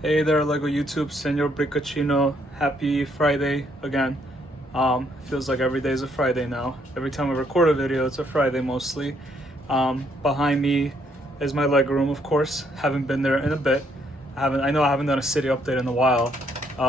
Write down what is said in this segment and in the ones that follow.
Hey there, Lego YouTube, Senor Briccacino. Happy Friday again. Feels like every day is a Friday now. Every time I record a video, it's a Friday mostly. Behind me is my Lego room, of course. Haven't been there in a bit. I know I haven't done a city update in a while.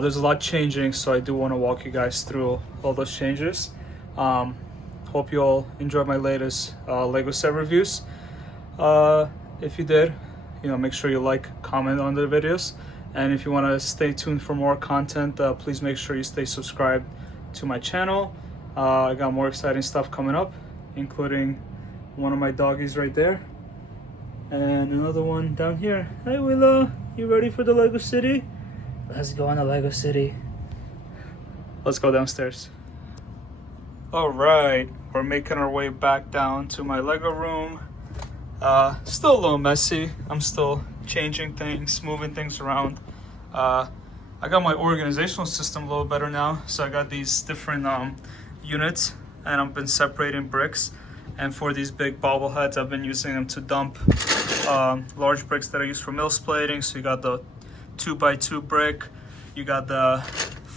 There's a lot changing, so I do want to walk you guys through all those changes. Hope you all enjoyed my latest Lego set reviews. If you did, make sure you like, comment on the videos. And if you want to stay tuned for more content, please make sure you stay subscribed to my channel. I got more exciting stuff coming up, including one of my doggies right there. And another one down here. Hey Willow, you ready for the Lego City? Let's go on the Lego City. Let's go downstairs. All right, we're making our way back down to my Lego room. Still a little messy. I'm still changing things, moving things around. I got my organizational system a little better now. So I got these different units, and I've been separating bricks. And for these big bobbleheads, I've been using them to dump large bricks that I use for mill plating. So you got the 2x2 brick, you got the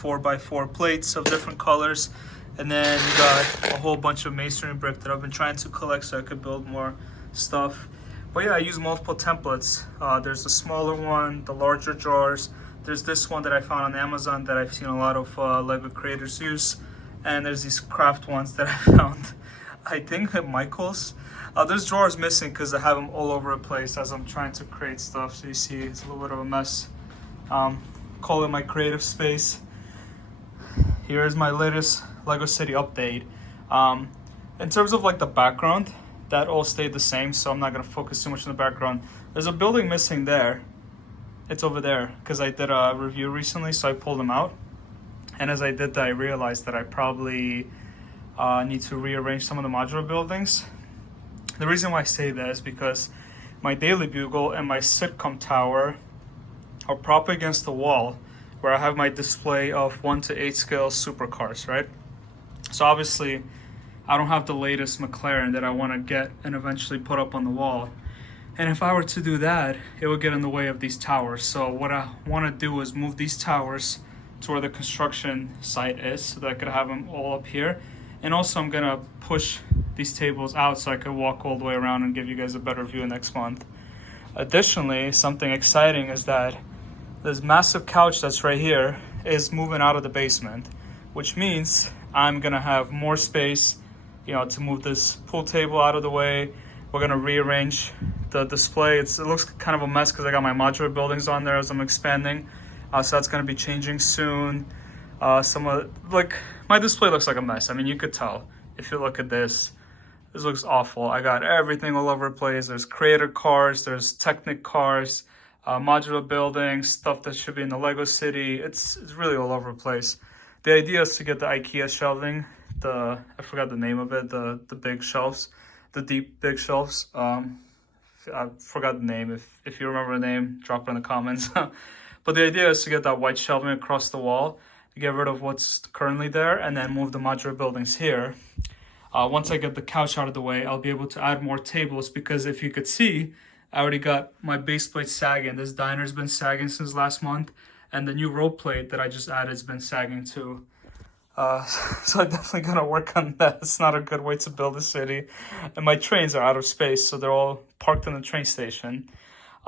4x4 plates of different colors, and then you got a whole bunch of masonry brick that I've been trying to collect so I could build more stuff. But yeah, I use multiple templates. There's the smaller one, the larger jars. There's this one that I found on Amazon that I've seen a lot of Lego creators use. And there's these craft ones that I found, I think at Michael's. There's drawers missing because I have them all over the place as I'm trying to create stuff. So you see it's a little bit of a mess. Call it my creative space. Here's my latest Lego City update. In terms of like the background, that all stayed the same, so I'm not going to focus too much on the background. There's a building missing there. It's over there because I did a review recently, so I pulled them out. And as I did that, I realized that I probably need to rearrange some of the modular buildings. The reason why I say that is because my Daily Bugle and my sitcom tower are propped against the wall where I have my display of 1 to 8 scale supercars, right? So obviously, I don't have the latest McLaren that I want to get and eventually put up on the wall. And if I were to do that, it would get in the way of these towers. So what I want to do is move these towers to where the construction site is so that I could have them all up here. And also I'm going to push these tables out so I could walk all the way around and give you guys a better view next month. Additionally, something exciting is that this massive couch that's right here is moving out of the basement, which means I'm going to have more space to move this pool table out of the way. We're gonna rearrange the display. It looks kind of a mess because I got my modular buildings on there as I'm expanding. So that's gonna be changing soon. My display looks like a mess. I mean, you could tell if you look at this. This looks awful. I got everything all over the place. There's creator cars, there's Technic cars, modular buildings, stuff that should be in the Lego City. It's really all over the place. The idea is to get the IKEA shelving. I forgot the name of it, the big shelves, the deep big shelves. I forgot the name. If you remember the name, drop it in the comments. But the idea is to get that white shelving across the wall, get rid of what's currently there, and then move the modular buildings here. Once I get the couch out of the way, I'll be able to add more tables because if you could see, I already got my base plate sagging. This diner's been sagging since last month, and the new rope plate that I just added has been sagging too. So I'm definitely gonna work on that. It's not a good way to build a city. And my trains are out of space, so they're all parked in the train station.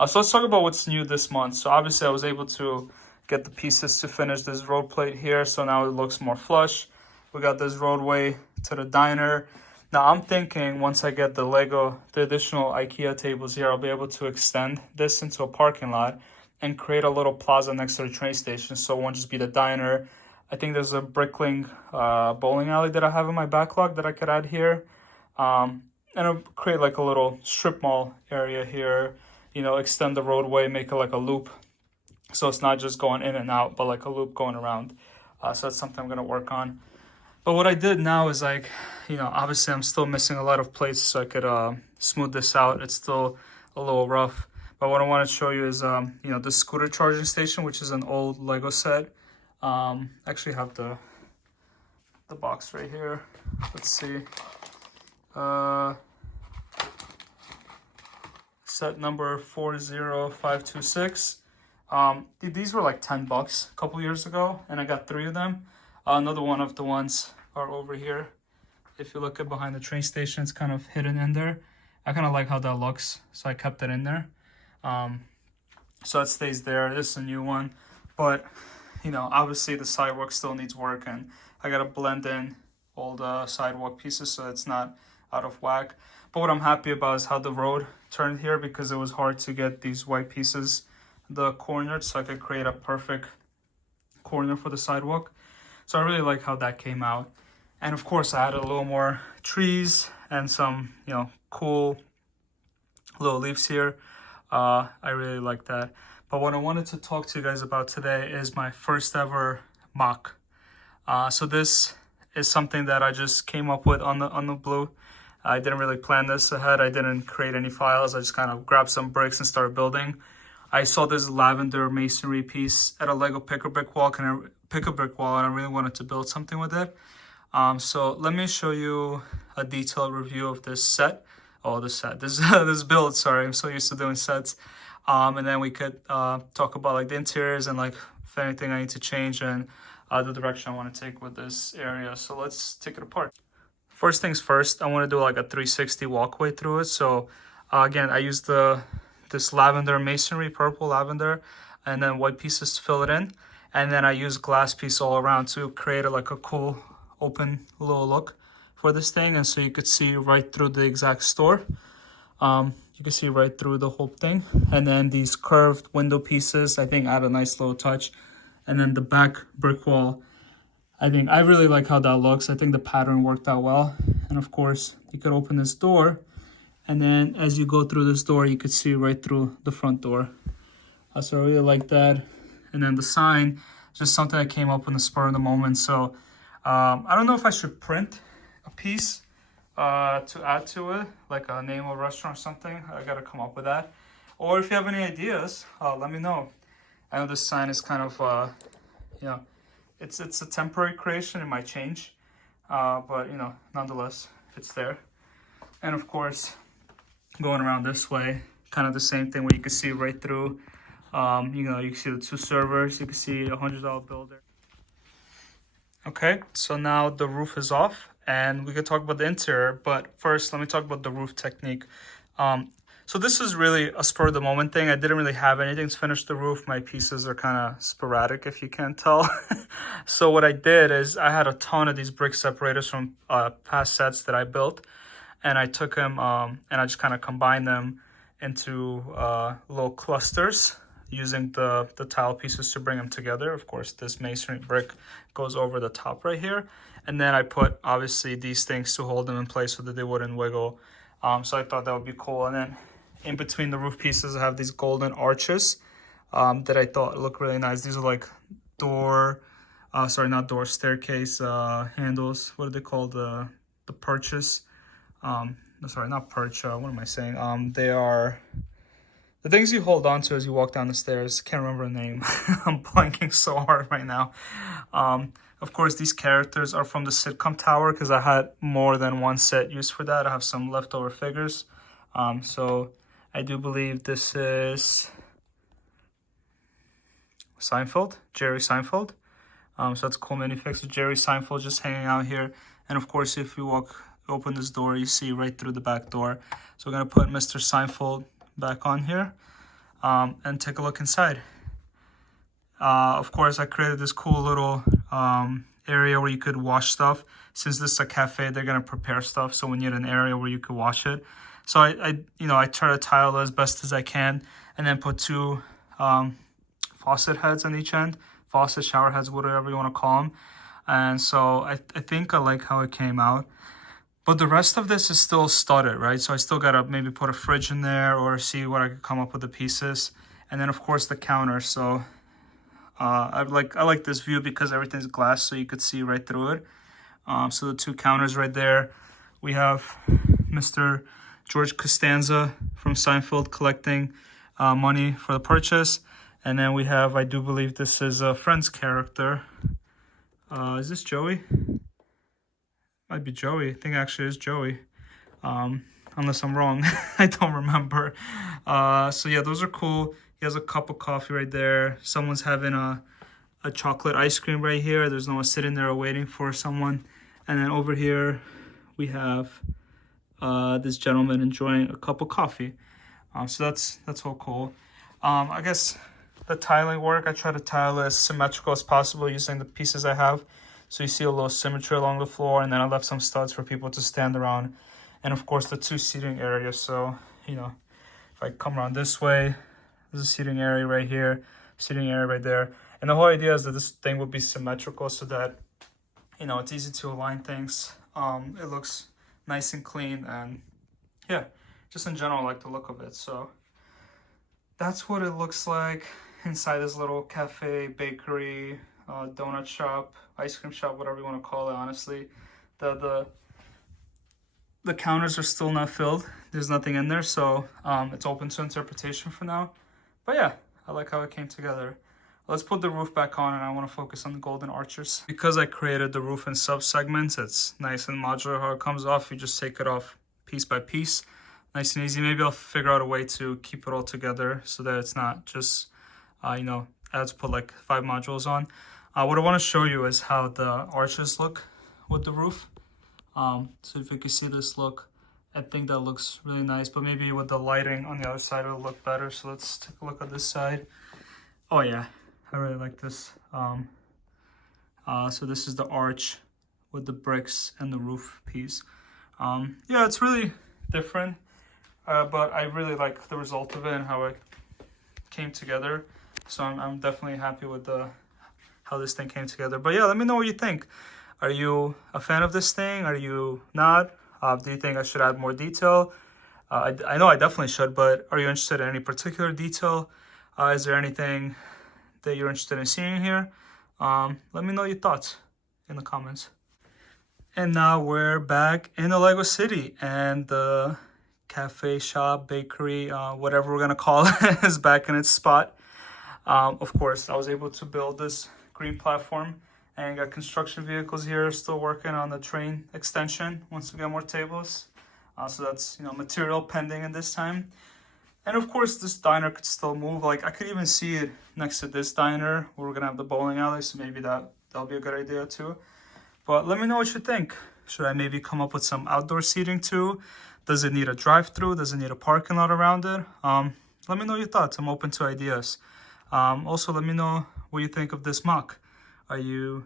So let's talk about what's new this month. So obviously I was able to get the pieces to finish this road plate here, so now it looks more flush. We got this roadway to the diner. Now I'm thinking once I get the additional IKEA tables here, I'll be able to extend this into a parking lot and create a little plaza next to the train station. So it won't just be the diner. I think there's a Brickling bowling alley that I have in my backlog that I could add here. And I'll create like a little strip mall area here, extend the roadway, make it like a loop. So it's not just going in and out, but like a loop going around. So that's something I'm going to work on. But what I did now is obviously I'm still missing a lot of plates so I could smooth this out. It's still a little rough. But what I want to show you is, the scooter charging station, which is an old Lego set. Actually have the box right here. Let's see. Set number 40526. These were like 10 bucks a couple years ago, and I got 3 of them. Another one of the ones are over here. If you look at behind the train station, it's kind of hidden in there. I kind of like how that looks, so I kept it in there. So it stays there. This is a new one, but you know, obviously the sidewalk still needs work, and I gotta blend in all the sidewalk pieces so it's not out of whack. But what I'm happy about is how the road turned here, because it was hard to get these white pieces the cornered, so I could create a perfect corner for the sidewalk. So I really like how that came out. And of course I added a little more trees and some, you know, cool little leaves here. I really like that. But what I wanted to talk to you guys about today is my first ever MOC. So this is something that I just came up with on the blue. I didn't really plan this ahead. I didn't create any files. I just kind of grabbed some bricks and started building. I saw this lavender masonry piece at a Lego pick-a-brick wall, and I really wanted to build something with it. So let me show you a detailed review of this set. Oh, this build, sorry, I'm so used to doing sets. And then we could talk about like the interiors and like if anything I need to change, and the direction I want to take with this area. So let's take it apart. First things first, I want to do like a 360 walkway through it. So again, I used this lavender masonry, purple lavender, and then white pieces to fill it in. And then I used glass piece all around to create like a cool open little look for this thing. And so you could see right through the exact store. You can see right through the whole thing. And then these curved window pieces, I think, add a nice little touch. And then the back brick wall, I really like how that looks. I think the pattern worked out well. And of course, you could open this door, and then as you go through this door, you could see right through the front door. So I really like that. And then the sign, just something that came up in the spur of the moment. So I don't know if I should print a piece to add to it, like a name of a restaurant or something. I gotta come up with that. Or if you have any ideas, let me know. I know this sign is kind of, you know, it's a temporary creation. It might change, but you know, nonetheless, it's there. And of course, going around this way, kind of the same thing where you can see right through. You know, you can see the 2 servers. You can see a $100 bill there. Okay, so now the roof is off, and we could talk about the interior. But first, let me talk about the roof technique. So this is really a spur of the moment thing. I didn't really have anything to finish the roof. My pieces are kind of sporadic, if you can't tell. So what I did is I had a ton of these brick separators from past sets that I built, and I took them and I just kind of combined them into little clusters using the tile pieces to bring them together. Of course, this masonry brick goes over the top right here. And then I put, obviously, these things to hold them in place so that they wouldn't wiggle. So I thought that would be cool. And then in between the roof pieces, I have these golden arches that I thought look really nice. These are like staircase handles. What are they called? The perches. Sorry, not perch. What am I saying? They are the things you hold on to as you walk down the stairs. Can't remember the name. I'm blanking so hard right now. Of course, these characters are from the sitcom tower because I had more than one set used for that. I have some leftover figures. So I do believe this is Seinfeld, Jerry Seinfeld. So that's a cool minifix of Jerry Seinfeld just hanging out here. And of course, if you open this door, you see right through the back door. So we're gonna put Mr. Seinfeld back on here and take a look inside. Of course, I created this cool little area where you could wash stuff. Since this is a cafe, they're gonna prepare stuff, so we need an area where you could wash it. So I try to tile as best as I can, and then put 2 faucet heads on each end, faucet, shower heads, whatever you want to call them. And so I think I like how it came out. But the rest of this is still studded, right? So I still gotta maybe put a fridge in there or see what I could come up with the pieces. And then of course the counter. So I like this view because everything's glass, so you could see right through it. So the 2 counters right there. We have Mr. George Costanza from Seinfeld collecting money for the purchase. And then we have, I do believe this is a Friends character. Is this Joey? Might be Joey. I think actually it's Joey. Unless I'm wrong. I don't remember. So yeah, those are cool. He has a cup of coffee right there. Someone's having a chocolate ice cream right here. There's no one sitting there waiting for someone. And then over here, we have this gentleman enjoying a cup of coffee. So that's all cool. I guess the tiling work, I try to tile as symmetrical as possible using the pieces I have. So you see a little symmetry along the floor, and then I left some studs for people to stand around. And of course the 2 seating areas. So, you know, if I come around this way, there's a seating area right here, seating area right there. And the whole idea is that this thing would be symmetrical so that, you know, it's easy to align things. It looks nice and clean, and yeah, just in general, I like the look of it. So that's what it looks like inside this little cafe, bakery, donut shop, ice cream shop, whatever you want to call it. Honestly, the counters are still not filled. There's nothing in there, so it's open to interpretation for now. But yeah, I like how it came together. Let's put the roof back on, and I want to focus on the golden arches. Because I created the roof in sub-segments, it's nice and modular how it comes off. You just take it off piece by piece. Nice and easy. Maybe I'll figure out a way to keep it all together so that it's not just, you know, I have to put like 5 modules on. What I want to show you is how the arches look with the roof. So if you can see this look, I think that looks really nice, but maybe with the lighting on the other side it'll look better. So let's take a look at this side. Oh yeah, I really like this. So this is the arch with the bricks and the roof piece. Yeah, it's really different, but I really like the result of it and how it came together. So I'm definitely happy with how this thing came together. But yeah, let me know what you think. Are you a fan of this thing? Are you not? Do you think I should add more detail? I know I definitely should, but are you interested in any particular detail? Is there anything that you're interested in seeing here? Let me know your thoughts in the comments. And now we're back in the Lego City, and the cafe, shop, bakery, whatever we're gonna call it, is back in its spot. Of course, I was able to build this green platform, and got construction vehicles here still working on the train extension once we get more tables. So that's, you know, material pending in this time. And of course, this diner could still move. Like, I could even see it next to this diner where we're gonna have the bowling alley, so maybe that'll be a good idea too. But let me know what you think. Should I maybe come up with some outdoor seating too? Does it need a drive-through? Does it need a parking lot around it? Let me know your thoughts. I'm open to ideas. Also, let me know what you think of this MOC. Are you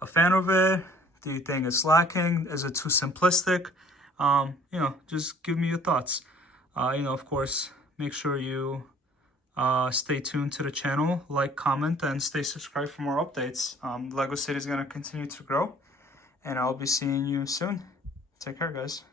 a fan of it? Do you think it's lacking? Is it too simplistic? You know, just give me your thoughts. You know, of course, make sure you stay tuned to the channel, like, comment, and stay subscribed for more updates. Lego City is going to continue to grow, and I'll be seeing you soon. Take care, guys.